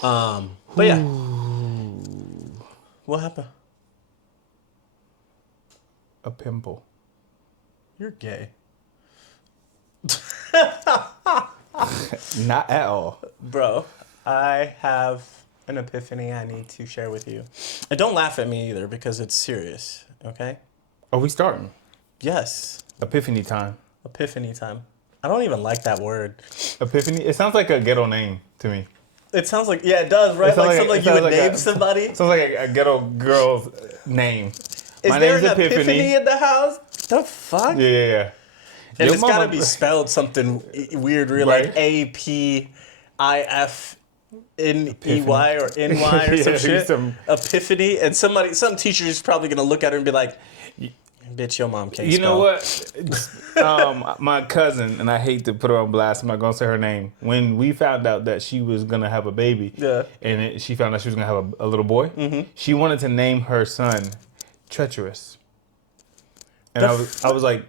But yeah. What happened? A pimple. You're gay. Not at all. Bro, I have an epiphany I need to share with you. And don't laugh at me either because it's serious, okay? Are we starting? Yes. Epiphany time. Epiphany time. I don't even like that word. Epiphany? It sounds like a ghetto name to me. It sounds like, yeah, it does, right? Like something like you would name somebody. Sounds like a ghetto girl's name. Is there an epiphany in the house? The fuck? Yeah. And it's got to be spelled something weird, right? Like A-P-I-F-N-E-Y or N-Y or some shit. Epiphany. And some teacher is probably going to look at her and be like, bitch, your mom can't spell. You know what? My cousin, and I hate to put her on blast, I'm not going to say her name. When we found out that she was going to have a baby, and she found out she was going to have a little boy, she wanted to name her son Treacherous. And I was like,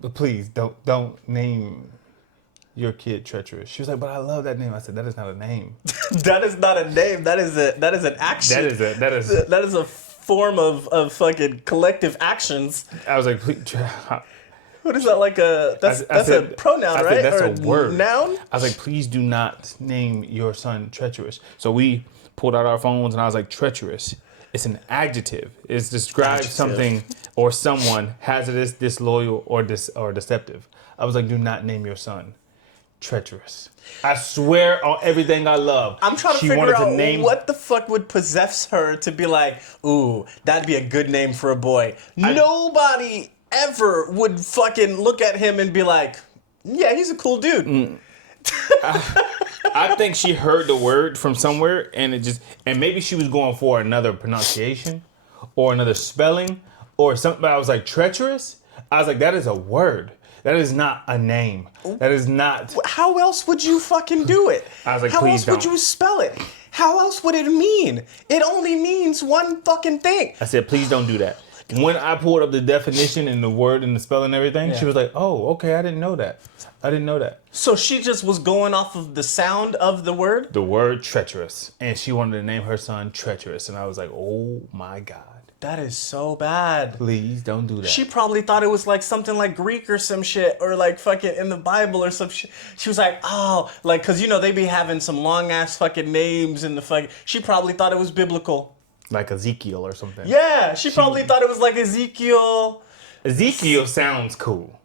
but please don't name your kid Treacherous. She was like, but I love that name. I said, that is not a name. That is not a name. That is an action. That is a form of fucking collective actions. I was like, please. What is that like that's a pronoun, right? That's or a word. Noun? I was like, please do not name your son Treacherous. So we pulled out our phones and I was like, treacherous. It's an adjective. It describes something or someone hazardous, disloyal, or deceptive. I was like, do not name your son treacherous. I swear on everything I love. I'm trying to figure out what the fuck would possess her to be like, ooh, that'd be a good name for a boy. Nobody ever would fucking look at him and be like, yeah, he's a cool dude. I think she heard the word from somewhere and maybe she was going for another pronunciation or another spelling or something. I was like, treacherous? I was like, that is a word. That is not a name. That is not. How else would you fucking do it? I was like, how please else would you spell it? How else would it mean? It only means one fucking thing. I said, please don't do that. When I pulled up the definition and the word and the spelling and everything, she was like, oh, okay, I didn't know that. So she just was going off of the sound of the word? The word treacherous. And she wanted to name her son Treacherous. And I was like, oh my God. That is so bad. Please don't do that. She probably thought it was like something like Greek or some shit or like fucking in the Bible or some shit. She was like, oh, like, cause you know they be having some long ass fucking names in the fucking. She probably thought it was biblical. Like Ezekiel or something. Yeah, she probably thought it was like Ezekiel. Ezekiel sounds cool.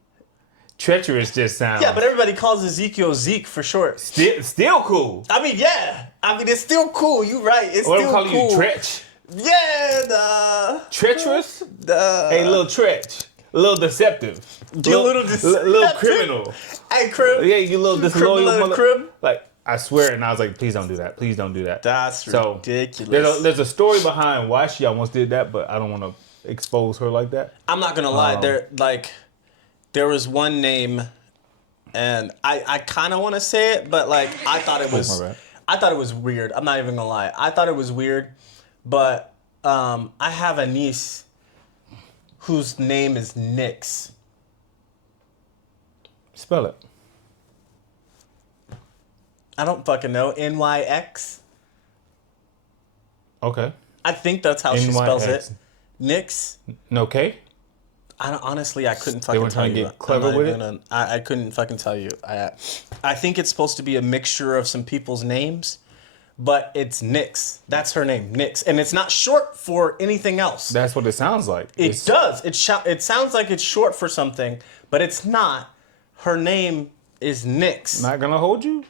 Treacherous just sounds. Yeah, but everybody calls Ezekiel Zeke for short. Still cool. I mean, yeah. I mean, it's still cool. You right. It's still cool. What calling you Tretch? Yeah, treacherous? Hey, little Tretch. A little deceptive. Little deceptive. Little criminal. Hey, crib. Yeah, you little disloyal crib. Like, I swear, and I was like, please don't do that. Please don't do that. That's ridiculous. There's a story behind why she almost did that, but I don't want to expose her like that. I'm not gonna lie. There was one name, and I kind of want to say it, but like I thought it was weird. I'm not even gonna lie. I thought it was weird, but I have a niece whose name is Nyx. Spell it. I don't fucking know. Nyx. Okay. I think that's how she spells it. Nyx. No K? I couldn't fucking tell you. They were trying to get clever with it? I couldn't fucking tell you. I think it's supposed to be a mixture of some people's names, but it's Nyx. That's her name, Nyx. And it's not short for anything else. That's what it sounds like. It does. It sounds like it's short for something, but it's not. Her name is Nyx. Not gonna hold you?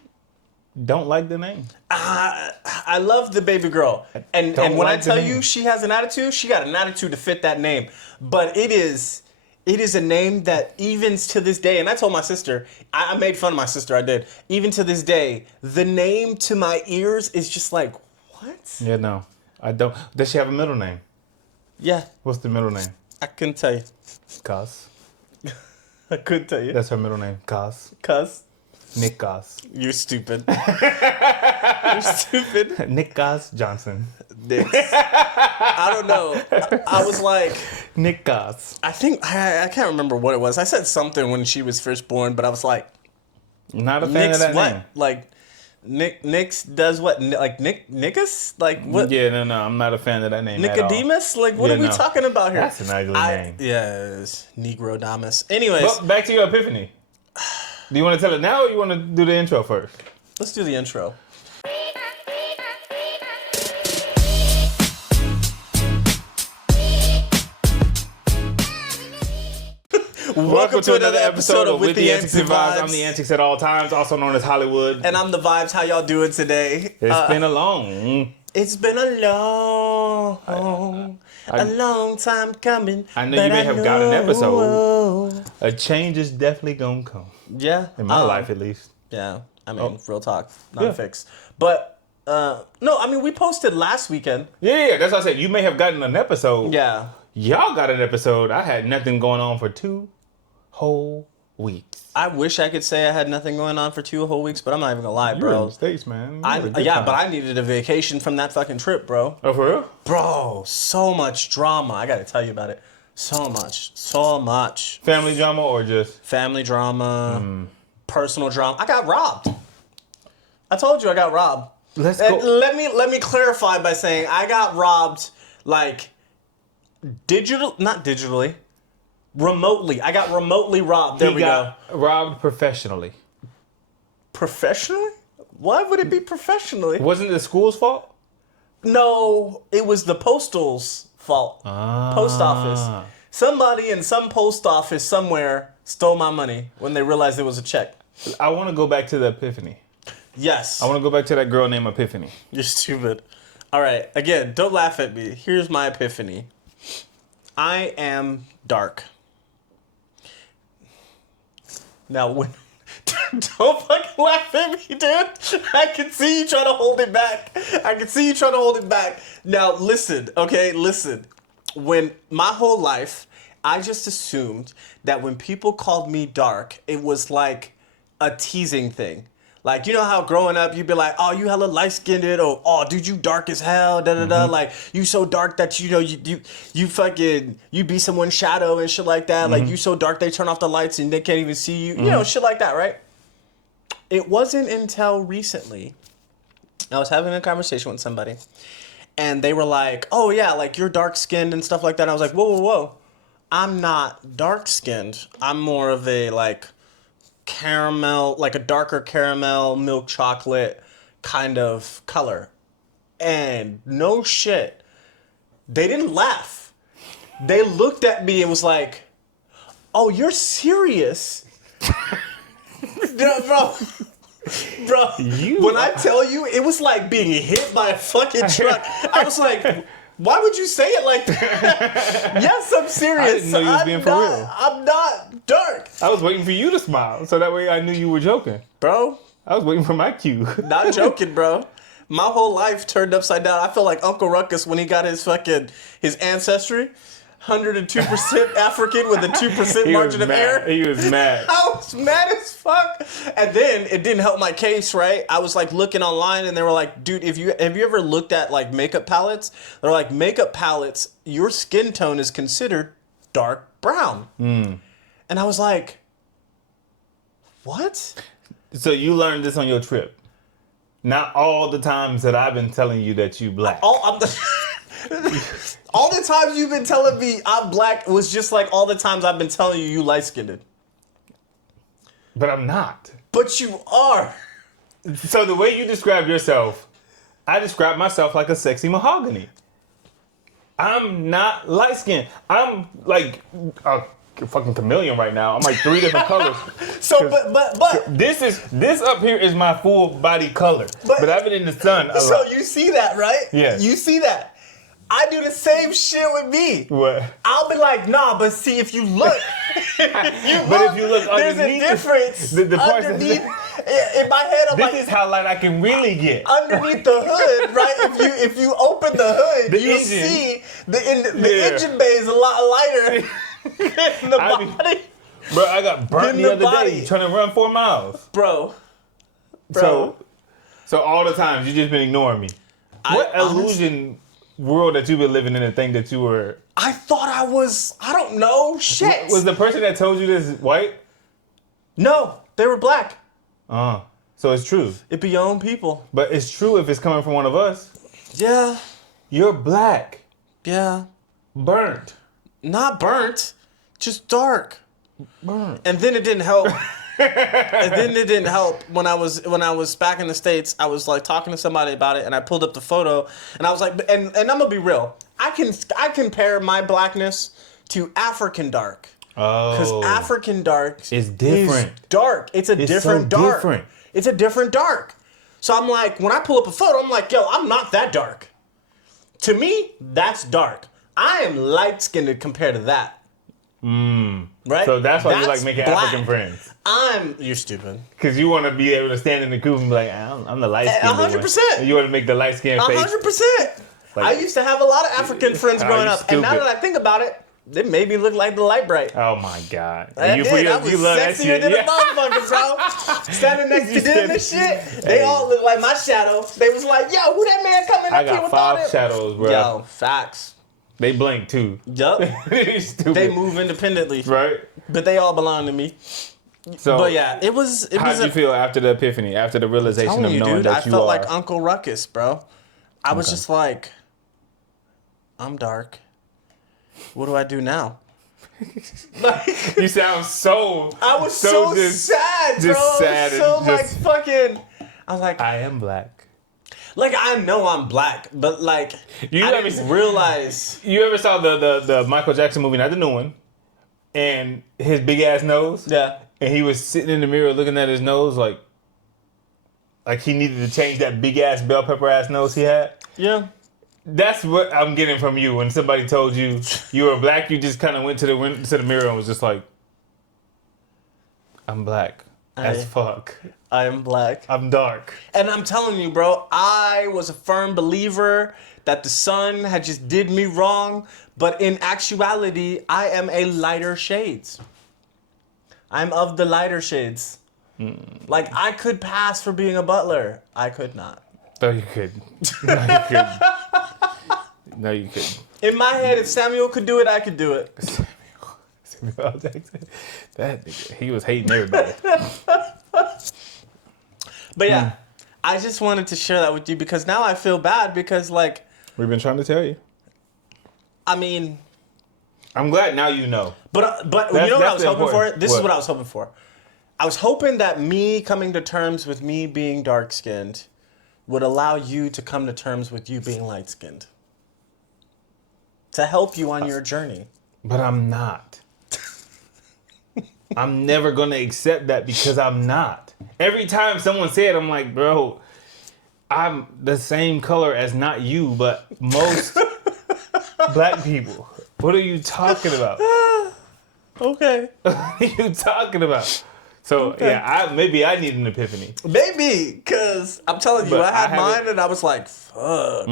Don't like the name. I love the baby girl. And when I tell you she has an attitude, she got an attitude to fit that name. But it is a name that even to this day, and I told my sister, I made fun of my sister, I did. Even to this day, the name to my ears is just like, what? Yeah, no. I don't. Does she have a middle name? Yeah. What's the middle name? I couldn't tell you. Cuz. I couldn't tell you. That's her middle name. Cuz. Nick Goss. You're stupid. You're stupid. Nick Goss Johnson. Nick. I don't know. I was like... Nick Goss. I think... I can't remember what it was. I said something when she was first born, but I was like... Not a fan of that name. Like, Nick's does what? Like Nickus? Like what? Yeah, no, I'm not a fan of that name Nicodemus? Like what are we talking about here? That's an ugly name. Yes, Negrodamus. Anyways. Well, back to your epiphany. Do you want to tell it now or you want to do the intro first? Let's do the intro. Welcome to another episode of With the Antics and Vibes. I'm the Antics at all times, also known as Hollywood. And I'm the Vibes. How y'all doing today? It's been a long time coming. I know you may have got an episode. A change is definitely gonna come. Yeah. In my life, at least. Yeah. I mean, real talk, not a fix. But, no, I mean, we posted last weekend. Yeah, that's what I said. You may have gotten an episode. Yeah. Y'all got an episode. I had nothing going on for 2 whole weeks. I wish I could say I had nothing going on for 2 whole weeks, but I'm not even gonna lie, bro. You're in the States, man. But I needed a vacation from that fucking trip, bro. Oh, for real? Bro, so much drama. I gotta tell you about it. So much. Family drama or just? Family drama, personal drama. I got robbed. I told you I got robbed. Let's go. Let me clarify by saying I got robbed, like, not digitally. Remotely. I got remotely robbed. There we go. Robbed professionally. Professionally? Why would it be professionally? Wasn't it the school's fault? No, it was the postal's fault. Post office. Somebody in some post office somewhere stole my money when they realized it was a check. I want to go back to the epiphany. Yes. I want to go back to that girl named Epiphany. You're stupid. All right. Again, don't laugh at me. Here's my epiphany. I am dark. Now, don't fucking laugh at me, dude. I can see you trying to hold it back. Now, listen, okay? Listen. When my whole life, I just assumed that when people called me dark, it was like a teasing thing. Like, you know how growing up, you'd be like, oh, you hella light-skinned, or, oh, dude, you dark as hell, da-da-da. Like, you so dark that, you know, you be someone's shadow and shit like that. Like, you so dark they turn off the lights and they can't even see you. You know, shit like that, right? It wasn't until recently, I was having a conversation with somebody, and they were like, oh, yeah, like, you're dark-skinned and stuff like that. And I was like, whoa. I'm not dark-skinned. I'm more of a, like, caramel, like a darker caramel, milk chocolate kind of color. And no shit, they didn't laugh. They looked at me and was like, oh, you're serious? Bro, when I tell you, it was like being hit by a fucking truck. I was like, why would you say it like that? Yes, I'm serious. I didn't know you was being for real. I'm not dark. I was waiting for you to smile, so that way I knew you were joking. Bro. I was waiting for my cue. Not joking, bro. My whole life turned upside down. I feel like Uncle Ruckus when he got his ancestry. 102% African with a 2% margin of error. He was mad. I was mad as fuck. And then it didn't help my case, right? I was like looking online and they were like, dude, have you ever looked at like makeup palettes? They're like, makeup palettes, your skin tone is considered dark brown. And I was like, what? So you learned this on your trip. Not all the times that I've been telling you that you black. All the times you've been telling me I'm black was just like all the times I've been telling you light-skinned. But I'm not. But you are. So the way you describe yourself, I describe myself like a sexy mahogany. I'm not light-skinned. I'm like a fucking chameleon right now. I'm like 3 different colors. So, but this up here is my full body color. But I've been in the sun a lot. So you see that, right? Yeah. You see that. I do the same shit with me. What? I'll be like, nah, but see, if you look, if you look there's a difference. The underneath, in my head, I'm this is how light I can really get. Underneath the hood, right? If you open the hood, you'll see the engine bay is a lot lighter than the body. Bro, I got burnt the other day trying to run 4 miles. Bro. So all the times you just been ignoring me. What illusion world that you've been living in and think that you were... I thought I was, I don't know, shit. Was the person that told you this white? No, they were black. So it's true. It be your own people. But it's true if it's coming from one of us. Yeah. You're black. Yeah. Burnt. Not burnt. Just dark. Burnt. And then it didn't help. when I was back in the States. I was like talking to somebody about it, and I pulled up the photo, and I was like, and I'm gonna be real. I compare my blackness to African dark. Oh. Because African dark is different. Dark. It's different dark. Different. It's a different dark. So I'm like, when I pull up a photo, I'm like, yo, I'm not that dark. To me, that's dark. I am light skinned compared to that. Right? So that's why you like making black. African friends. You're stupid. Because you want to be able to stand in the group and be like, I'm the light skinned 100%. And you want to make the light skinned face. 100%. I used to have a lot of African friends growing up. And now that I think about it, they made me look like the light bright. Oh my God. I was sexier than a motherfucker, bro. Standing next to them and shit. They all look like my shadow. They was like, yo, who that man coming up here with all them? 5 shadows, bro. Yo, facts. They blink too. Yup. They move independently. Right. But they all belong to me. So, but yeah, it was. How did you feel after the epiphany, after the realization of knowing that you are? I felt like Uncle Ruckus, bro. I was just like, I'm dark. What do I do now? Like, you sound so. I was so sad, bro. Just sad I was so and like just, fucking. I was like, I am black. Like I know I'm black, but like I didn't realize. You ever saw the Michael Jackson movie, not the new one, and his big ass nose? Yeah. And he was sitting in the mirror looking at his nose like he needed to change that big ass bell pepper ass nose he had. Yeah. That's what I'm getting from you. When somebody told you you were black, you just kind of went to the mirror and was just like, I'm black as fuck. I am black. I'm dark. And I'm telling you, bro, I was a firm believer that the sun had just did me wrong. But in actuality, I am a lighter shades. I'm of the lighter shades. Like, I could pass for being a butler. I could not. No, you could. No, you could. No, you couldn't. In my head, if Samuel could do it, I could do it. Samuel L. Jackson. That nigga, he was hating everybody. But yeah, I just wanted to share that with you because now I feel bad because, like... We've been trying to tell you. I mean... I'm glad now you know. But you know what I was hoping for? This is what I was hoping for. I was hoping that me coming to terms with me being dark-skinned would allow you to come to terms with you being light-skinned. To help you on your journey. But I'm not. I'm never going to accept that because I'm not. Every time someone said, I'm like, bro, I'm the same color as not you, but most black people. What are you talking about? Okay. What are you talking about? So, okay. Yeah, maybe I need an epiphany. Maybe, because I'm telling you, I had mine and I was like, fuck.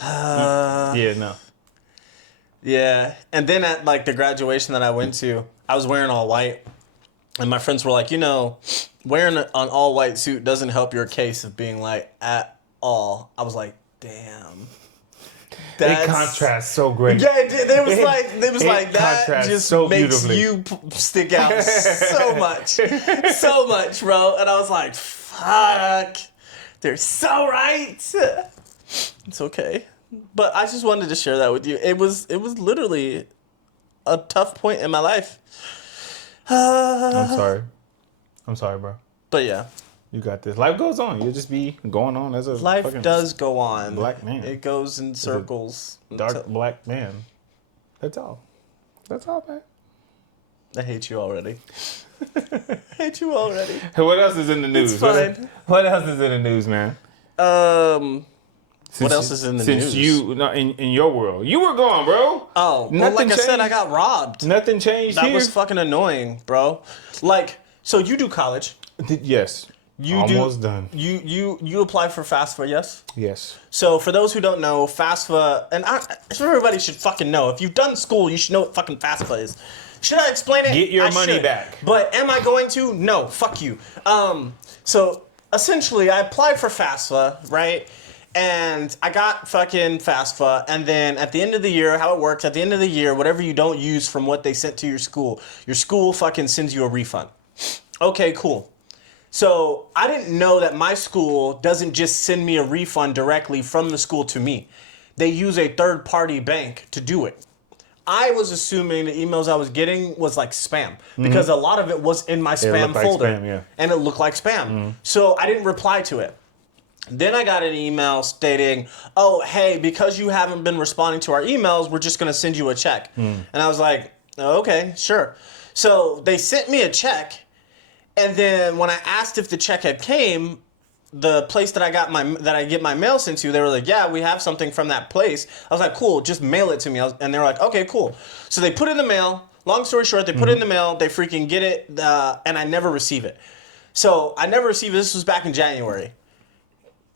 Yeah, no. Yeah. And then at like the graduation that I went to, I was wearing all white. And my friends were like, you know, wearing an all white suit doesn't help your case of being light at all. I was like, damn. It contrasts so great. Yeah, it was like that just so makes you stick out so much, bro. And I was like, fuck, they're so right. It's okay, but I just wanted to share that with you. It was literally a tough point in my life. I'm sorry, bro. But yeah. You got this. Life goes on. You'll just be going on as a life does go on. Black man. It goes in circles. Dark black man. That's all. That's all, man. I hate you already. What else is in the news? It's fine. What else is in the news, man? What else is in the news? Since in your world, you were gone, bro. Oh, well, like I said, I got robbed. Nothing changed. That was fucking annoying, bro. Like, so you do college? Yes. Almost done. You applied for FAFSA, yes? Yes. So for those who don't know, FAFSA, and everybody should fucking know. If you've done school, you should know what fucking FAFSA is. Should I explain it? Get your money back. But am I going to? No, fuck you. So essentially, I applied for FAFSA, right? And I got fucking FAFSA, and then at the end of the year, how it works, at the end of the year, whatever you don't use from what they sent to your school fucking sends you a refund. Okay, cool. So I didn't know that my school doesn't just send me a refund directly from the school to me. They use a third-party bank to do it. I was assuming the emails I was getting was like spam because a lot of it was in my spam folder. Like spam, yeah. And it looked like spam. So I didn't reply to it. Then I got an email stating, oh, hey, because you haven't been responding to our emails, we're just going to send you a check. And I was like, oh, okay, sure. So they sent me a check. And then when I asked if the check had came, the place that I get my mail sent to, they were like, yeah, we have something from that place. I was like, cool, just mail it to me. And they were like, okay, cool. So they put it in the mail. Long story short, they put it in the mail. They freaking get it, and I never receive it. So I never received it. This was back in January.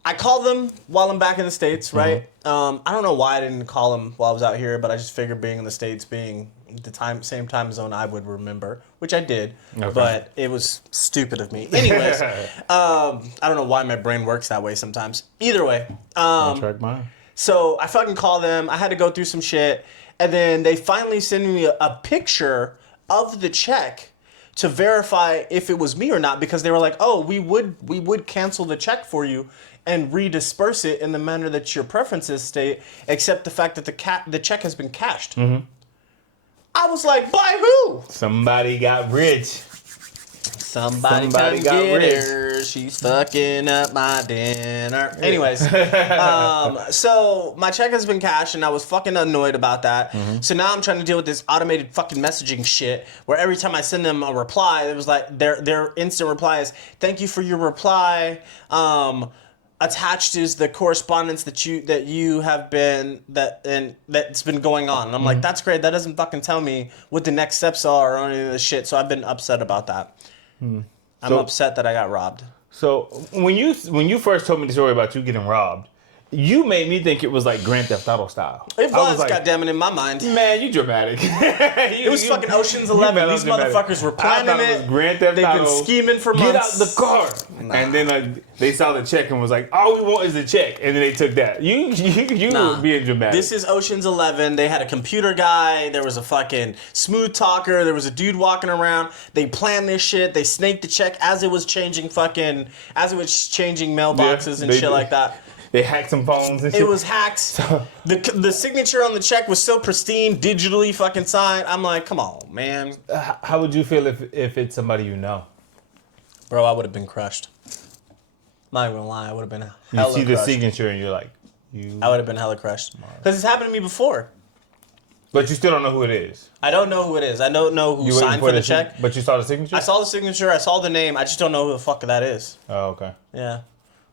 I called them while I'm back in the States, right? I don't know why I didn't call them while I was out here, but I just figured being in the States, being the same time zone I would remember, which I did, but it was stupid of me. Anyways, I don't know why my brain works that way sometimes. Either way. Track mine. So I fucking called them. I had to go through some shit, and then they finally sent me a picture of the check to verify if it was me or not, because they were like, oh, we would cancel the check for you and redisperse it in the manner that your preferences state, except the fact that the check has been cashed. I was like, by who? Somebody got rich. Somebody come get her. She's fucking up my dinner. Anyways, so my check has been cashed, and I was fucking annoyed about that. So now I'm trying to deal with this automated fucking messaging shit, where every time I send them a reply, it was like their instant reply is, "Thank you for your reply. Attached is the correspondence that you have been that's been going on." And I'm like, that's great. That doesn't fucking tell me what the next steps are or any of this shit. So I've been upset about that. I'm upset that I got robbed. So when you first told me the story about you getting robbed, you made me think it was like Grand Theft Auto style. It was like, goddammit, in my mind. Man, you dramatic. It was fucking Ocean's 11. These motherfuckers were planning it. It was Grand Theft They've Auto. been scheming for months. Get out the car. Nah. And then they saw the check and was like, all we want is the check. And then they took that. You were being dramatic. This is Ocean's 11. They had a computer guy. There was a fucking smooth talker. There was a dude walking around. They planned this shit. They snaked the check as it was changing mailboxes and shit like that. They hacked some phones and shit. It was hacked. The signature on the check was so pristine, digitally fucking signed. I'm like, come on, man. How would you feel if it's somebody you know? Bro, I would have been crushed. Not even gonna lie, I would have been hella crushed. You see the signature and you're like, I would have been hella crushed. Because it's happened to me before. But you still don't know who it is. I don't know who it is. I don't know who signed for the check. But you saw the signature? I saw the signature. I saw the name. I just don't know who the fuck that is. Oh, okay. Yeah.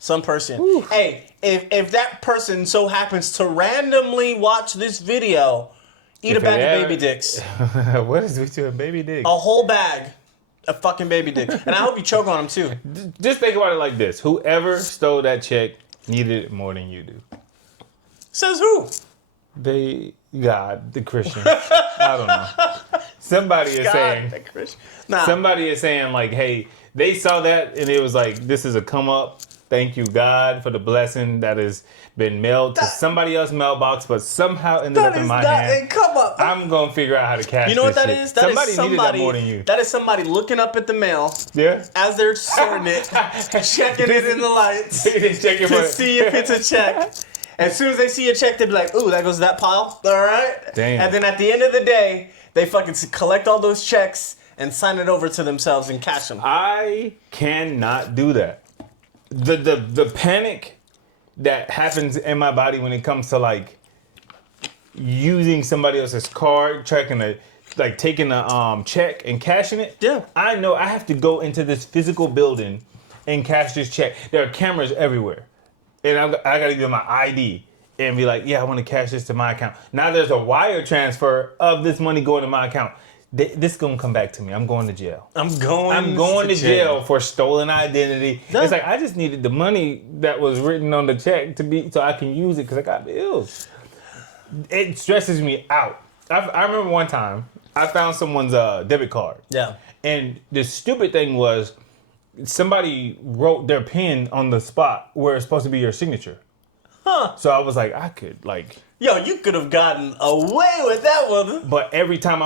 Some person. Ooh. Hey, if that person so happens to randomly watch this video, eat a bag of baby dicks. What is with you and baby dicks? A whole bag of fucking baby dicks. And I hope you choke on them too. Just think about it like this. Whoever stole that check needed it more than you do. Says who? The Christians. I don't know. Somebody is saying. Somebody is saying like, hey, they saw that and it was like, this is a come up. Thank you, God, for the blessing that has been mailed to somebody else's mailbox, but somehow ended up in my hand. Come up. I'm going to figure out how to cash this. You know what that shit. is? Somebody needed that more than you. That is somebody looking up at the mail as they're sorting it, checking it in the lights to see if it's a check. As soon as they see a check, they be like, ooh, that goes to that pile. All right? Damn. And then at the end of the day, they fucking collect all those checks and sign it over to themselves and cash them. I cannot do that. The panic that happens in my body when it comes to like using somebody else's card, taking a check and cashing it. Yeah. I know I have to go into this physical building and cash this check. There are cameras everywhere. And I got to give my ID and be like, yeah, I want to cash this to my account. Now there's a wire transfer of this money going to my account. This is going to come back to me. I'm going to jail. I'm going to jail for stolen identity. No. It's like, I just needed the money that was written on the check so I can use it because I got bills. It stresses me out. I remember one time I found someone's debit card. Yeah. And the stupid thing was somebody wrote their PIN on the spot where it's supposed to be your signature. Huh. So I was like, I could like... Yo, you could have gotten away with that one. But every time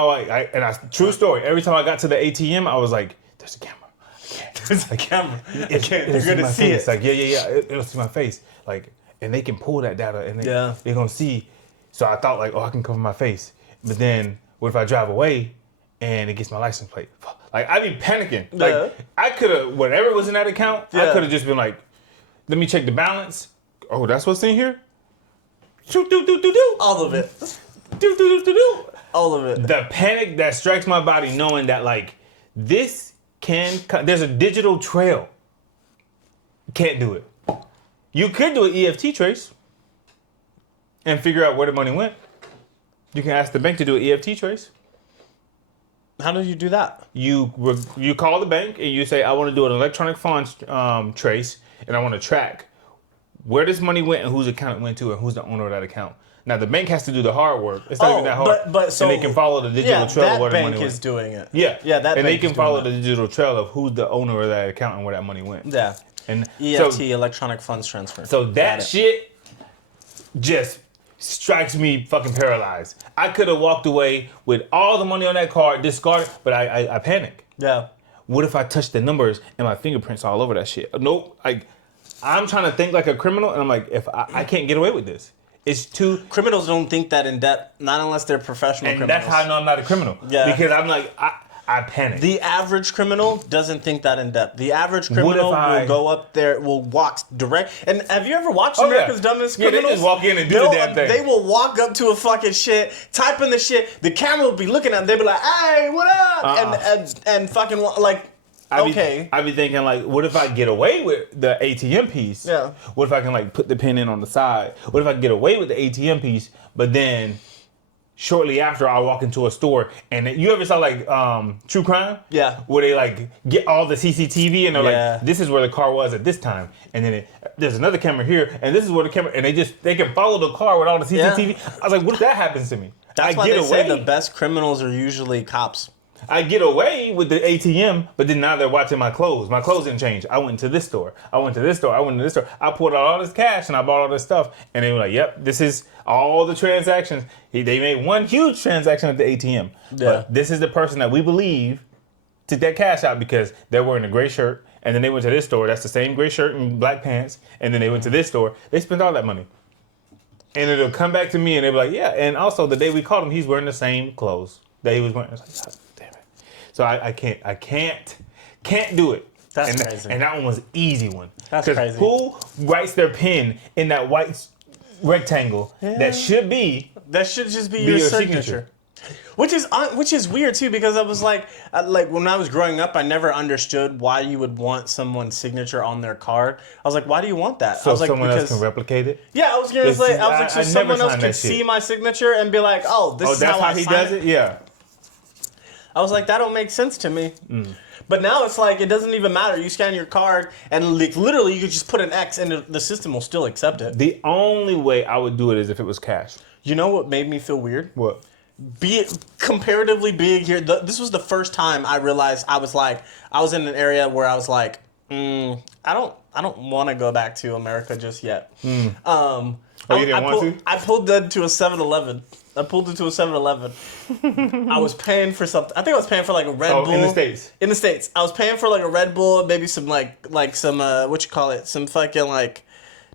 true story, every time I got to the ATM, I was like, there's a camera. I There's a camera. They're gonna see face. it. Like, yeah. It'll see my face. Like, and they can pull that data, and they're gonna see. So I thought, like, I can cover my face. But then, what if I drive away, and it gets my license plate? Like, I'd be panicking. Like, I could have, whatever was in that account, I could have just been like, let me check the balance. Oh, that's what's in here? All of it. All of it. The panic that strikes my body knowing that, like, there's a digital trail. Can't do it. You could do an EFT trace and figure out where the money went. You can ask the bank to do an EFT trace. How do you do that? You call the bank and you say, I want to do an electronic funds trace, and I want to track where this money went and whose account it went to and who's the owner of that account. Now, the bank has to do the hard work. It's not even that hard. But so, and they can follow the digital trail of where the money went. That bank is doing it. Yeah. That and they can follow the digital trail of who's the owner of that account and where that money went. Yeah. And EFT, electronic funds transfer. So that shit just strikes me fucking paralyzed. I could have walked away with all the money on that card, discarded, but I panic. Yeah. What if I touch the numbers and my fingerprints all over that shit? Nope. I'm trying to think like a criminal, and I'm like, if I can't get away with this. It's too... Criminals don't think that in depth, not unless they're professional criminals. And that's how I know I'm not a criminal. Yeah. Because I'm like, I panic. The average criminal doesn't think that in depth. The average criminal will go up there, will walk direct. And have you ever watched America's Dumbest Criminals? Yeah, they just walk in and do the damn thing. They will walk up to a fucking shit, type in the shit. The camera will be looking at them. They'll be like, hey, what up? And fucking like... I'd be thinking, like, what if I get away with the ATM piece? Yeah. What if I can, like, put the pin in on the side? What if I can get away with the ATM piece, but then shortly after I walk into a store and you ever saw, like, True Crime? Yeah. Where they, like, get all the CCTV and they're like, this is where the car was at this time. And then there's another camera here and this is where the camera, and they can follow the car with all the CCTV. Yeah. I was like, what if that happens to me? That's why they say the best criminals are usually cops. I get away with the ATM, but then now they're watching my clothes. My clothes didn't change. I went to this store. I went to this store. I went to this store. I pulled out all this cash and I bought all this stuff. And they were like, yep, this is all the transactions. They made one huge transaction at the ATM. Yeah. But this is the person that we believe took that cash out because they're wearing a gray shirt. And then they went to this store. That's the same gray shirt and black pants. And then they went to this store. They spent all that money. And it'll come back to me and they'll be like, yeah. And also the day we called him, he's wearing the same clothes that he was wearing. I was like, so I can't do it. That's crazy. And that one was an easy one. That's crazy. Who writes their pen in that white rectangle that should just be your signature? Which is weird too, because I was like when I was growing up, I never understood why you would want someone's signature on their card. I was like, why do you want that? So I was like, someone else can replicate it? Yeah, I was gonna say, so someone else could see my signature and be like, oh, this is how he does it. Yeah. I was like, that don't make sense to me. But now it's like, it doesn't even matter. You scan your card, and literally you could just put an X, and the system will still accept it. The only way I would do it is if it was cash. You know what made me feel weird? What? Comparatively being here, this was the first time I realized I was in an area where I was like, I don't want to go back to America just yet. You didn't want to? I pulled into a 7-Eleven. I pulled into a 7-Eleven. I was paying for something. I think I was paying for like a Red Bull. In the States? In the States. I was paying for like a Red Bull, maybe some like some, some fucking like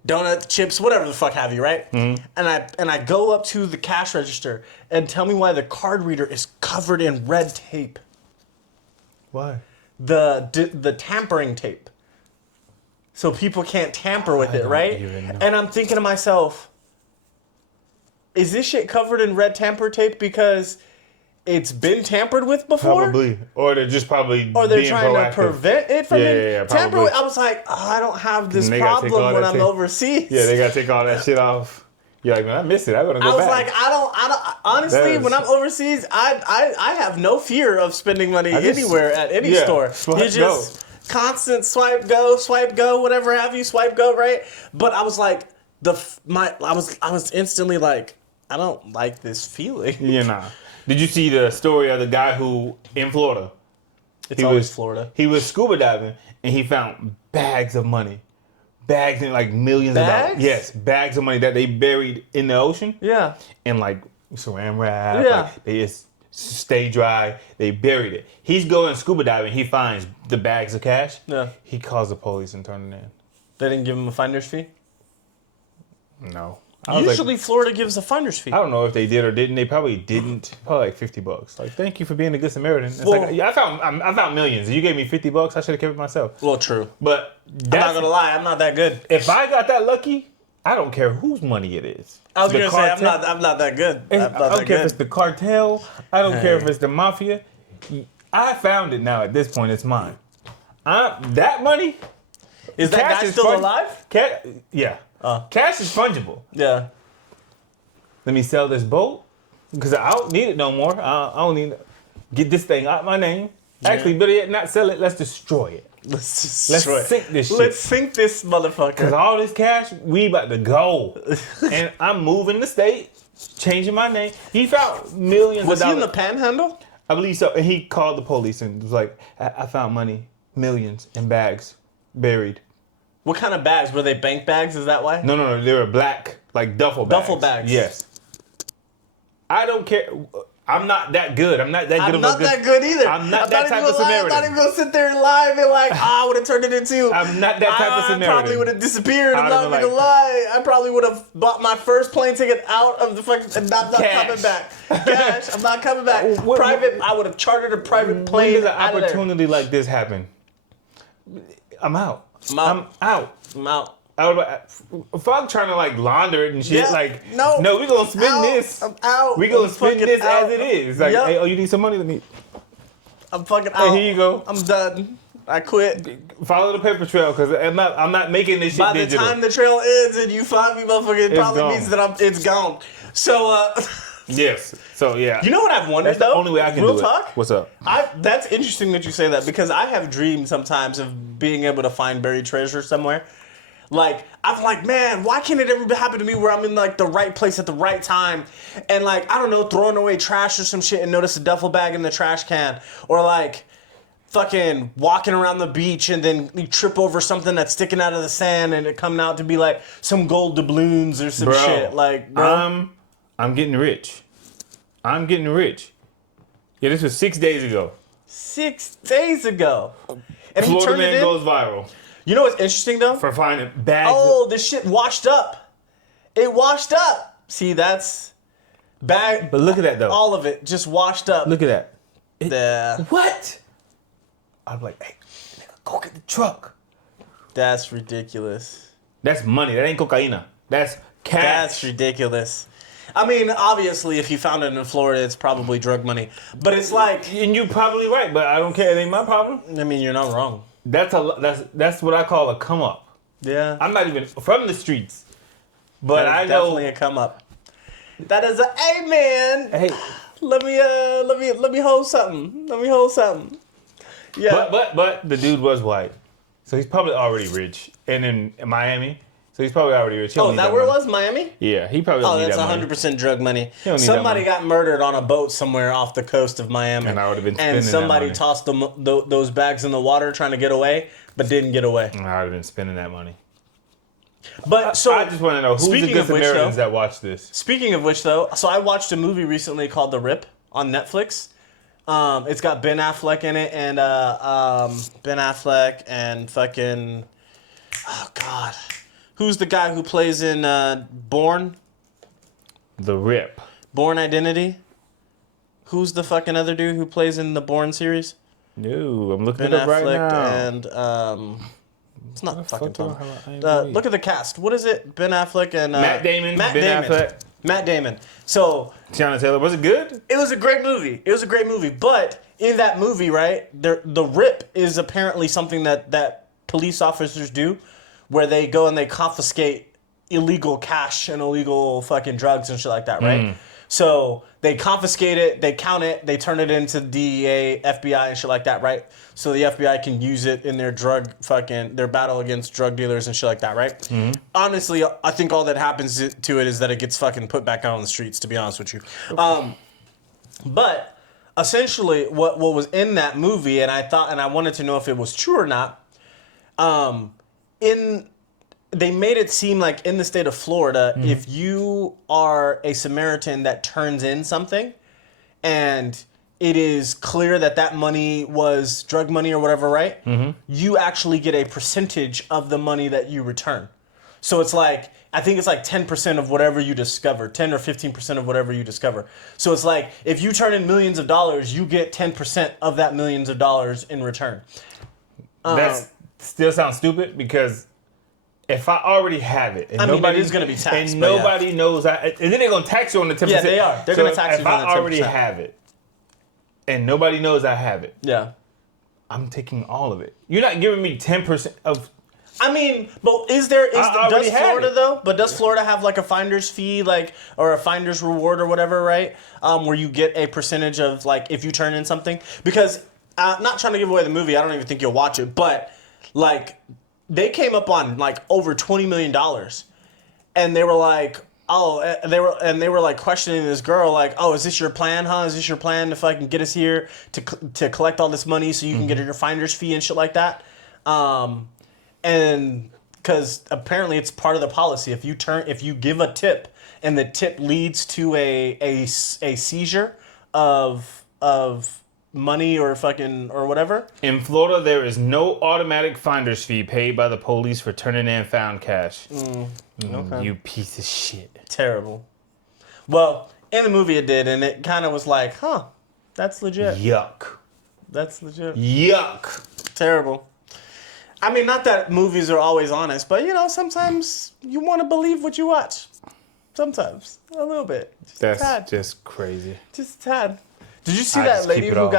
donut, chips, whatever the fuck have you, right? Mm-hmm. And I go up to the cash register and tell me why the card reader is covered in red tape. Why? The tampering tape. So people can't tamper with it, right? And I'm thinking to myself, is this shit covered in red tamper tape because it's been tampered with before? Probably. Or they're just probably Or they're being trying proactive. to prevent it from being tampered with. I was like, I don't have this problem when I'm overseas. Yeah, they got to take all that shit off. You're like, man, I missed it. I gotta go back. I was like, I don't. Honestly, when I'm overseas, I have no fear of spending money anywhere at any store. You just constant swipe go, whatever have you, swipe go, right? But I was like, I was instantly like, I don't like this feeling. Yeah, nah. Did you see the story of the guy who in Florida? It's always Florida. He was scuba diving and he found bags of money. Bags in like millions of dollars. Yes, bags of money that they buried in the ocean. Yeah. And like saran wrap. Yeah. Like, they just stay dry. They buried it. He's going scuba diving. He finds the bags of cash. Yeah. He calls the police and turns it in. They didn't give him a finder's fee? No. Usually Florida gives a finder's fee. I don't know if they did or didn't. They probably didn't. Probably like $50. Like, thank you for being a good Samaritan. It's like, yeah, I found millions. You gave me $50. I should have kept it myself. Well, true. But I'm not gonna lie. I'm not that good. If I got that lucky, I don't care whose money it is. I was gonna say I'm not that good. I don't care if it's the cartel. I don't care if it's the mafia. I found it now. At this point, it's mine. That money. Is that guy still alive? Yeah. Cash is fungible. Yeah. Let me sell this boat because I don't need it no more. I don't need to get this thing out my name. Actually, better yet, not sell it. Let's destroy it. Let's sink this shit. Let's sink this motherfucker. Because all this cash, we about to go. And I'm moving the state, changing my name. He found millions of dollars. Was he in the Panhandle? I believe so. And he called the police and was like, I found money, millions in bags, buried. What kind of bags? Were they bank bags? Is that why? No. They were black, like duffel bags. Duffel bags. Yes. I don't care. I'm not that good. I'm not that good. I'm not that good either. I'm not that type of Samaritan. I'm not even gonna sit there and lie and be like, I would have turned it into. I'm not that type of Samaritan. I probably would have disappeared. I'm not gonna lie. I probably would have bought my first plane ticket out of the fucking. And I'm not coming back. Cash. I'm not coming back. Private. I would have chartered a private plane. When does an opportunity like this happen? I'm out. I'm out. If I'm trying to like launder it and shit, no, we gonna spend this. I'm out. We gonna spend this as it is. Like, hey, you need some money? Let me. I'm fucking out. Hey, here you go. I'm done. I quit. Follow the paper trail because I'm not making this shit digital. By the time the trail ends and you find me, motherfucker, it probably means that it's gone. So. Yes. So yeah. You know what I've wondered though? That's the only way I can do it. Real talk. What's up? That's interesting that you say that because I have dreamed sometimes of being able to find buried treasure somewhere. Like, I'm like, man, why can't it ever happen to me where I'm in, like, the right place at the right time and, like, I don't know, throwing away trash or some shit and notice a duffel bag in the trash can or, like, fucking walking around the beach and then you trip over something that's sticking out of the sand and it coming out to be, like, some gold doubloons or some shit. Like, bro. I'm getting rich. I'm getting rich. Yeah, this was 6 days ago. 6 days ago. And Florida man goes viral. You know what's interesting though? For finding bags. Oh, this shit washed up. It washed up. See, that's bag. But look at that though. All of it just washed up. Look at that. What? I'm like, hey, nigga, go get the truck. That's ridiculous. That's money. That ain't cocaina. That's cash. That's ridiculous. I mean, obviously, if you found it in Florida, it's probably drug money. But it's like, and you're probably right. But I don't care. It ain't my problem. I mean, you're not wrong. That's what I call a come up. Yeah. I'm not even from the streets, but I know definitely a come up. That is a amen. Hey, let me hold something. Let me hold something. Yeah. But the dude was white, so he's probably already rich, and in Miami, so he's probably already rich. Oh, is that where it was? Miami? Yeah, he probably. Oh, that's 100% drug money. Somebody got murdered on a boat somewhere off the coast of Miami, and I would have been spending and somebody that money. tossed those bags in the water trying to get away, but didn't get away. And I would have been spending that money. But so I just want to know who's the good Samaritans that watch this. Speaking of which, though, so I watched a movie recently called The Rip on Netflix. It's got Ben Affleck in it, and Ben Affleck and fucking God. Who's the guy who plays in Bourne? The Rip. Bourne Identity? Who's the fucking other dude who plays in the Bourne series? No, I'm looking it up right now. And it's not fucking Tom. Look at the cast. What is it? Ben Affleck and Matt Damon. Affleck. Matt Damon. So Tiana Taylor. Was it good? It was a great movie. But in that movie, right, the Rip is apparently something that police officers do, where they go and they confiscate illegal cash and illegal fucking drugs and shit like that, right? So they confiscate it, they count it, they turn it into DEA, FBI and shit like that, right? So the FBI can use it in their their battle against drug dealers and shit like that, right? Honestly, I think all that happens to it is that it gets fucking put back out on the streets, to be honest with you. But essentially what was in that movie, and I wanted to know if it was true or not, they made it seem like in the state of Florida, if you are a Samaritan that turns in something and it is clear that money was drug money or whatever, right? Mm-hmm. You actually get a percentage of the money that you return. So it's like, I think it's like 10% of whatever you discover, 10 or 15% of whatever you discover. So it's like, if you turn in millions of dollars, you get 10% of that millions of dollars in return. That still sounds stupid because if I already have it, and it is going to be taxed, and nobody knows, and then they're going to tax you on the 10%. Yeah, they are. They're going to tax you on the 10%. If I already have it, and nobody knows I have it, yeah, I'm taking all of it. You're not giving me 10% of. But does Florida though? But does Florida have like a finder's fee, like, or a finder's reward or whatever, right? Where you get a percentage of like if you turn in something? Because not trying to give away the movie, I don't even think you'll watch it, but like they came up on like over $20 million, and they were like, they were like questioning this girl, like, oh, is this your plan, huh? Is this your plan to fucking get us here to collect all this money so you can get your finder's fee and shit like that? And because apparently it's part of the policy. If you give a tip and the tip leads to a seizure of money or whatever. In Florida, there is no automatic finder's fee paid by the police for turning in found cash. Okay. You piece of shit. Terrible. Well, in the movie it did, and it kind of was like, huh, that's legit. Yuck. That's legit. Yuck. Terrible. I mean, not that movies are always honest, but, sometimes you want to believe what you watch. Sometimes. A little bit. That's just crazy. Just a tad. Did you see that lady who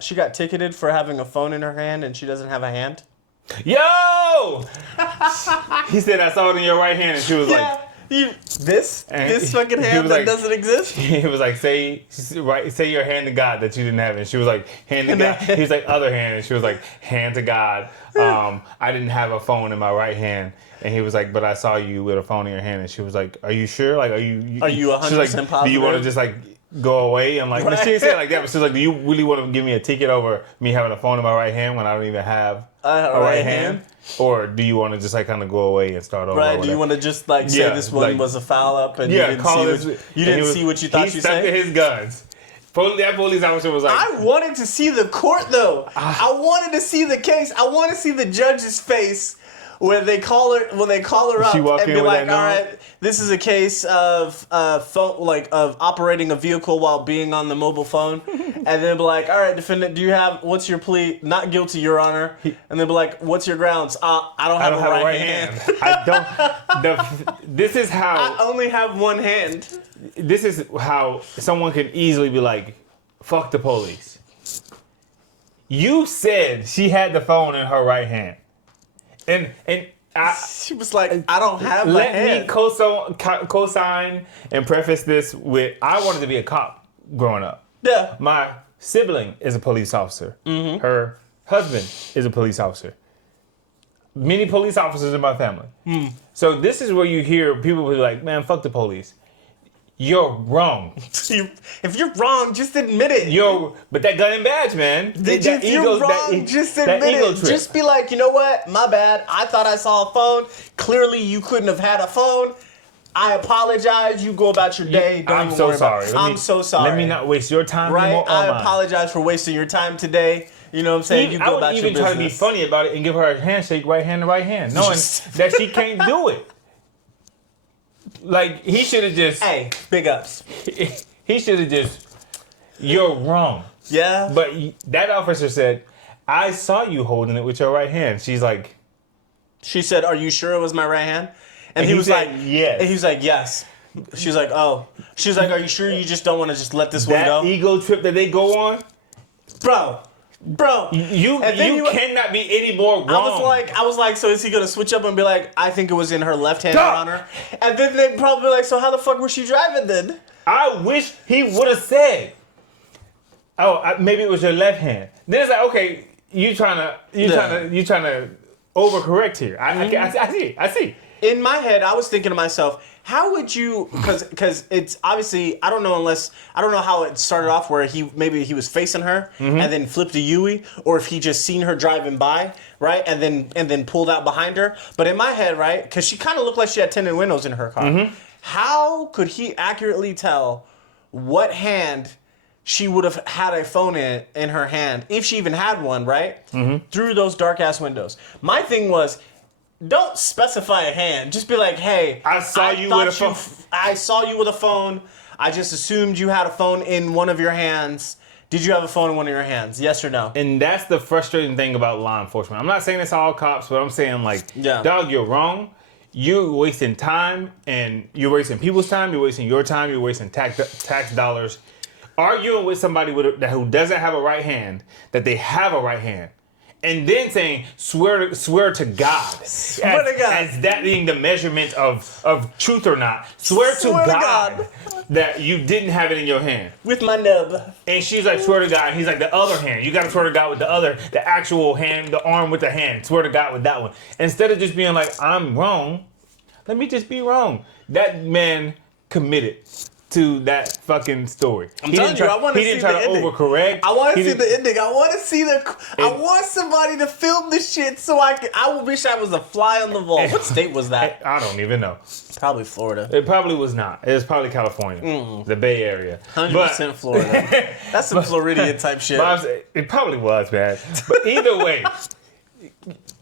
she got ticketed for having a phone in her hand and she doesn't have a hand? Yo! He said, I saw it in your right hand, and she was like... This fucking hand that doesn't exist? He was like, say your hand to God that you didn't have it. And she was like, hand to God. He was like, other hand. And she was like, hand to God. I didn't have a phone in my right hand. And he was like, but I saw you with a phone in your hand. And she was like, are you sure? Like, are you 100% positive? Do you want to just like go away? I'm like, right. She didn't say it like that, but she was like, do you really want to give me a ticket over me having a phone in my right hand when I don't even have a right hand? Or do you want to just like kind of go away and start over? Right? Do you want to just like say this one was a foul up and you didn't see what you thought you said? He stuck to his guns. That police officer was like, I wanted to see the court though. I wanted to see the case. I want to see the judge's face when they call her up and be like, all right, this is a case of of operating a vehicle while being on the mobile phone. And then be like, all right, defendant, what's your plea? Not guilty, Your Honor. And then be like, what's your grounds? I don't have a right hand. This is how... I only have one hand. This is how someone can easily be like, fuck the police. You said she had the phone in her right hand. And she was like, I don't have a hand. Let me co-sign and preface this with, I wanted to be a cop growing up. Yeah. My sibling is a police officer. Mm-hmm. Her husband is a police officer. Many police officers in my family. Mm. So this is where you hear people be like, man, fuck the police. You're wrong. If you're wrong, just admit it. But that gun and badge, man. If you're wrong, just admit it. Trip. Just be like, you know what? My bad. I thought I saw a phone. Clearly, you couldn't have had a phone. I apologize. You go about your day. I'm so sorry. I'm so sorry. Let me not waste your time anymore. I apologize for wasting your time today. You know what I'm saying? You go about your business. I would even try to be funny about it and give her a handshake, right hand to right hand, knowing that she can't do it. Like, he should have just... Hey, big ups. He should have just... You're wrong. Yeah. But that officer said, I saw you holding it with your right hand. She's like... She said, are you sure it was my right hand? And he was like, yes. And he was like, yes. She's like, oh. She's like, are you sure you just don't want to just let this one go? That ego trip that they go on? Bro. You cannot be any more wrong. I was like, so is he gonna switch up and be like, I think it was in her left hand, Your Honor? And then they'd probably be like, so how the fuck was she driving then? I wish he would have said, maybe it was your left hand. Then it's like, okay, you trying to overcorrect here. I see. In my head, I was thinking to myself, how would you? Because it's obviously I don't know how it started off where maybe he was facing her and then flipped a Yui, or if he just seen her driving by, right, and then pulled out behind her. But in my head, right, because she kind of looked like she had tinted windows in her car. Mm-hmm. How could he accurately tell what hand she would have had a phone in her hand, if she even had one, right? Mm-hmm. Through those dark-ass windows. My thing was, don't specify a hand. Just be like, hey, I saw you with a phone. I saw you with a phone. I just assumed you had a phone in one of your hands. Did you have a phone in one of your hands? Yes or no? And that's the frustrating thing about law enforcement. I'm not saying it's all cops, but I'm saying, like, dog, you're wrong. You're wasting time, and you're wasting people's time. You're wasting your time. You're wasting tax dollars. Arguing with somebody who doesn't have a right hand, that they have a right hand. And then saying, swear to God. Swear to God. As that being the measurement of truth or not. Swear to God that you didn't have it in your hand. With my nub. And she's like, swear to God. And he's like, the other hand. You got to swear to God with the actual hand, the arm with the hand. Swear to God with that one. Instead of just being like, I'm wrong, let me just be wrong. That man committed to that fucking story. I'm telling you, I want to see the ending. He didn't try to overcorrect. I want to see the ending. I want to see I want somebody to film this shit so I wish I was a fly on the wall. What state was that? I don't even know. Probably Florida. It probably was not. It was probably California. The Bay Area. 100% Florida. That's some Floridian type shit. It probably was, man. But either way,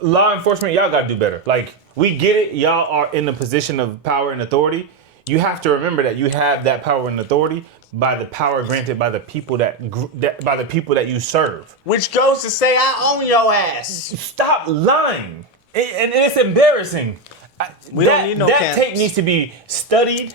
law enforcement, y'all got to do better. Like, we get it. Y'all are in a position of power and authority. You have to remember that you have that power and authority by the power granted by the people that you serve. Which goes to say, I own your ass. Stop lying, and it's embarrassing. We don't need no that tape needs to be studied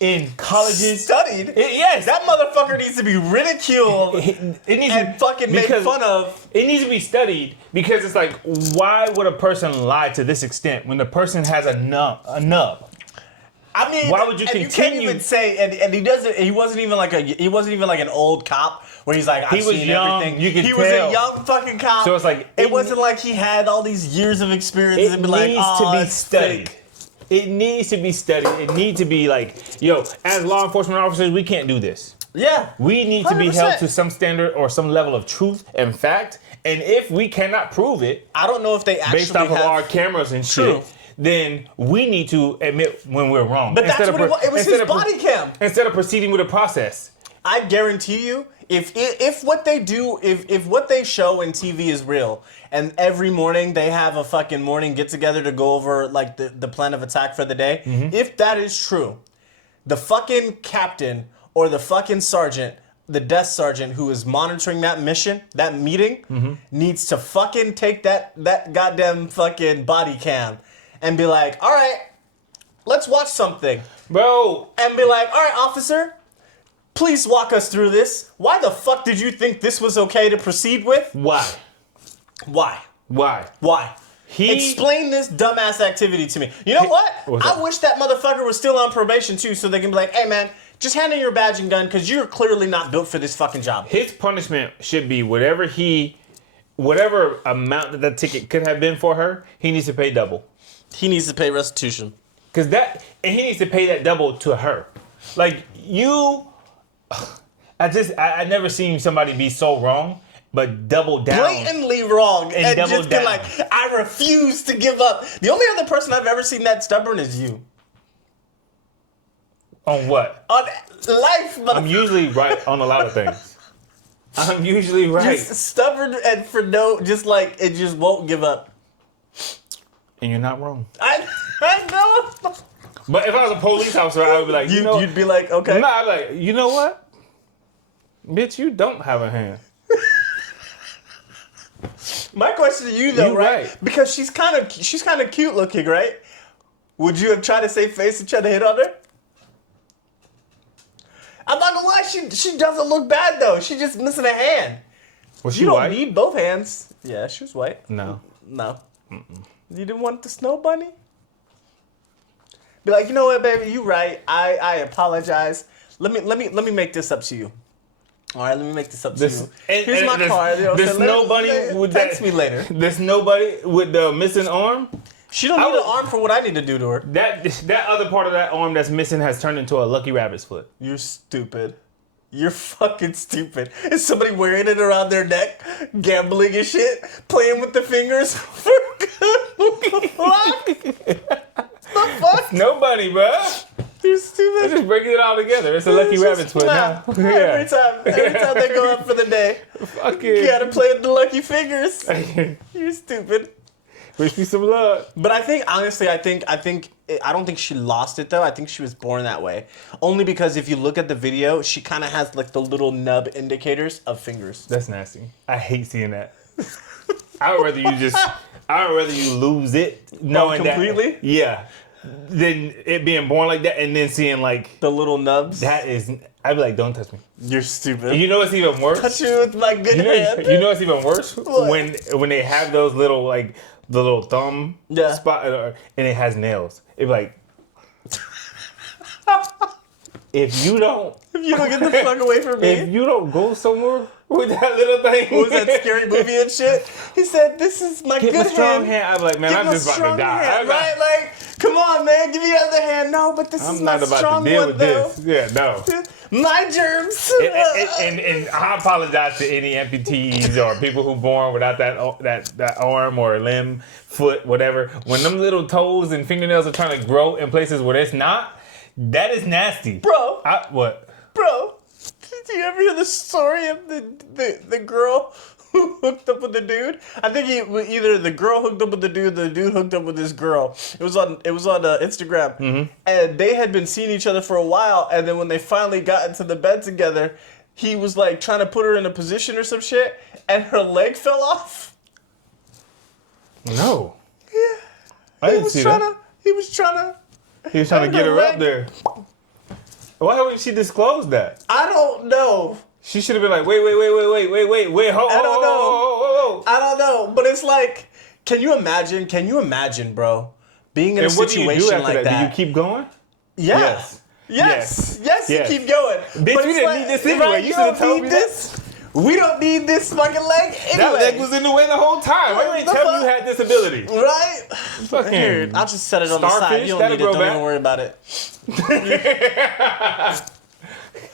in colleges. Studied? Yes, that motherfucker needs to be ridiculed. It needs and fucking made fun of. It needs to be studied because it's like, why would a person lie to this extent when the person has a nub? I mean, why would you continue? You can't even say, and he doesn't. He wasn't even like an old cop where he's like, I've seen everything. He was a young fucking cop. So it's like it wasn't like he had all these years of experience. It needs to be studied. It needs to be studied. It needs to be like, yo, as law enforcement officers, we can't do this. Yeah, we need to be held to some standard or some level of truth and fact. And if we cannot prove it, I don't know if they actually based off of our cameras and shit. Then we need to admit when we're wrong. But that's what it was his body cam. Instead of proceeding with a process. I guarantee you, if what they do, if what they show in TV is real, and every morning they have a fucking morning get together to go over like the plan of attack for the day, if that is true, the fucking captain or the fucking sergeant, the desk sergeant who is monitoring that mission, that meeting, needs to fucking take that goddamn fucking body cam and be like, all right, let's watch something. Bro. And be like, all right, officer, please walk us through this. Why the fuck did you think this was okay to proceed with? Why? Explain this dumbass activity to me. You know what? I wish that motherfucker was still on probation too, so they can be like, hey man, just hand in your badge and gun because you're clearly not built for this fucking job. His punishment should be whatever amount that ticket could have been for her, he needs to pay double. He needs to pay restitution. And he needs to pay that double to her. Like, I never seen somebody be so wrong, but double down. Blatantly wrong. And just down. be like, I refuse to give up. The only other person I've ever seen that stubborn is you. On what? On life, motherfucker. I'm usually right on a lot of things. I'm usually right. Just stubborn and just like, it just won't give up. And you're not wrong. I know. But if I was a police officer, I would be like, you'd be like, okay. No, I'd be like, you know what? Bitch, you don't have a hand. My question to you though, right? Because she's kind of cute looking, right? Would you have tried to save face and try to hit on her? I'm not gonna lie, she doesn't look bad though. She's just missing a hand. Was she you white? don't need both hands. Yeah, she was white. No. Mm-mm. You didn't want the snow bunny? Be like, you know what, baby, you right. I apologize. Let me make this up to you. All right, let me make this up to you. Here's my card. You know, this nobody would text me later. This nobody with the missing arm. She don't need an arm for what I need to do to her. That other part of that arm that's missing has turned into a lucky rabbit's foot. You're stupid. You're fucking stupid. Is somebody wearing it around their neck, gambling and shit, playing with the fingers? What the fuck? Nobody, bro. You're stupid. They're just breaking it all together. It's a lucky rabbit twin now. Every time they go up for the day, you gotta play with the lucky fingers. You're stupid. Wish me some luck. But I think, honestly, I don't think she lost it though. I think she was born that way. Only because if you look at the video, she kind of has like the little nub indicators of fingers. That's nasty. I hate seeing that. I would rather you lose it knowing completely? that. Yeah. Than it being born like that and then seeing like the little nubs. That is, I'd be like, don't touch me. You're stupid. And you know what's even worse? Touch you with my good hand. You know what's even worse? What? When they have those little like the little thumb spot and it has nails. It'd be like, if you don't get the fuck away from me. If you don't go somewhere with that little thing. What was that scary movie and shit? He said, "This is my good hand." Get my strong hand. I'm like, man, I'm just about to die. Right? Like, come on, man, give me the other hand. No, but this is my strong one, though. I'm not about to deal with this. Yeah, no. My germs. And I apologize to any amputees or people who born without that arm or limb, foot, whatever. When them little toes and fingernails are trying to grow in places where it's not, that is nasty. Bro. What? Bro, did you ever hear the story of the girl who hooked up with the dude? I think either the girl hooked up with the dude hooked up with this girl. It was on Instagram. And they had been seeing each other for a while, and then when they finally got into the bed together, he was like trying to put her in a position or some shit, and her leg fell off. No. Yeah. I didn't see that. He was trying to get her up there. Why wouldn't she disclose that? I don't know. She should have been like, wait, hold. I don't know, but it's like, can you imagine, bro, being in a situation like that? Do you keep going? Yeah. Yes, you keep going. Bitch, but we didn't need this anyway. You should have told me this. We don't need this fucking leg anyway. That leg was in the way the whole time. Why didn't tell me you had this ability? Right? Fucking here, I'll just set it on the side. You don't need it. Don't even worry about it.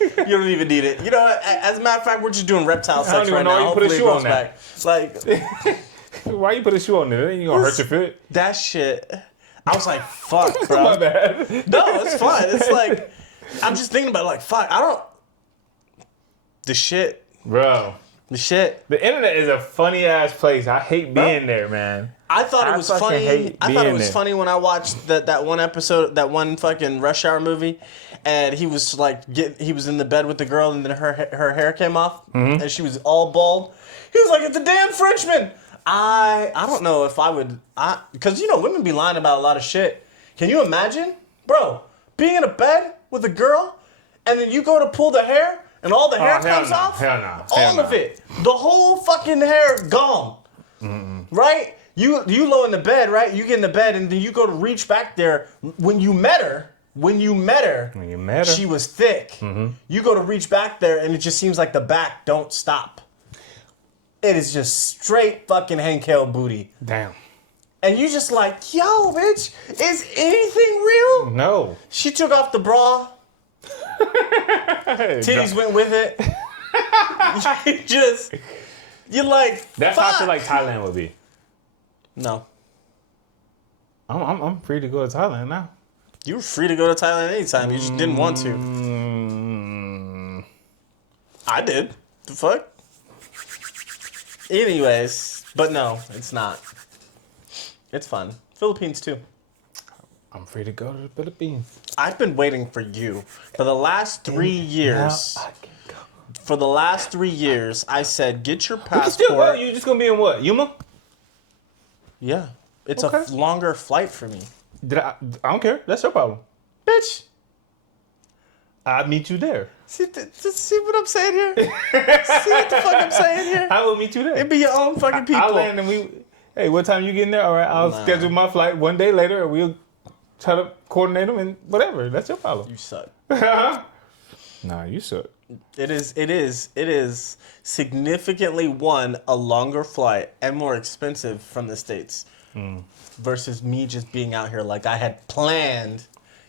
You don't even need it. You know what? As a matter of fact, we're just doing reptile sex right now. Hopefully it goes back. Like, why you put a shoe on there? It ain't gonna hurt your foot. That shit. I was like, fuck, bro. My bad. No, it's fine. It's like, I'm just thinking about it, like, fuck, the shit. Bro. The shit. The internet is a funny ass place. I hate being there, man. I thought it was funny. I thought it was funny when I watched that one episode, that one fucking Rush Hour movie, and he was like, he was in the bed with the girl, and then her hair came off, and she was all bald. He was like, "It's a damn Frenchman." I don't know if I would, because women be lying about a lot of shit. Can you imagine, bro, being in a bed with a girl, and then you go to pull the hair, and all the hair comes off? Hell no. All of it. The whole fucking hair gone. Right? You low in the bed, right? You get in the bed, and then you go to reach back there. When you met her, she was thick. You go to reach back there, and it just seems like the back don't stop. It is just straight fucking Henkel booty. Damn. And you just like, yo, bitch, is anything real? No. She took off the bra. Titties went with it. You're like, that's fuck. how I feel like Thailand would be. No. I'm free to go to Thailand now. You were free to go to Thailand anytime. You just didn't want to. I did. The fuck? Anyways, but no, it's not. It's fun. Philippines too. I'm free to go to the Philippines. I've been waiting for you for the last 3 years. Now I can go. For the last 3 years, I said, get your passport. You can still go. You just gonna be in what? Yuma? Yeah. It's a longer flight for me. I don't care. That's your problem. Bitch. I'll meet you there. See what I'm saying here? See what the fuck I'm saying here? I will meet you there. It'd be your own fucking people. I'll land and hey, what time you getting there? All right, I'll schedule my flight one day later, and we'll try to coordinate them and whatever. That's your problem. You suck. Nah, you suck. It is significantly a longer flight and more expensive from the States versus me just being out here like I had planned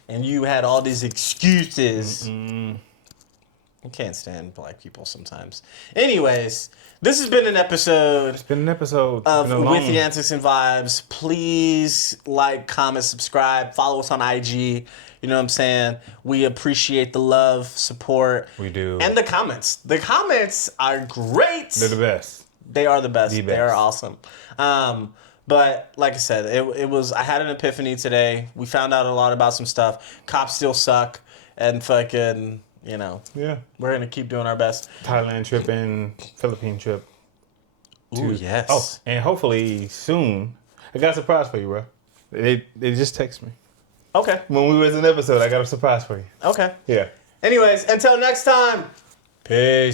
and you had all these excuses. I can't stand black people sometimes. Anyways, this has been an episode. It's been an episode of With the Antics and Vibes. Please like, comment, subscribe, follow us on IG. You know what I'm saying? We appreciate the love, support. We do. And the comments. The comments are great. They're the best. They are the best. The best. They are awesome. But like I said, it was. I had an epiphany today. We found out a lot about some stuff. Cops still suck, and fucking, you know. Yeah. We're gonna keep doing our best. Thailand trip and Philippine trip. Ooh, yes. Oh, and hopefully soon, I got a surprise for you, bro. They just text me. Okay. When we was in an episode, I got a surprise for you. Okay. Yeah. Anyways, until next time. Peace.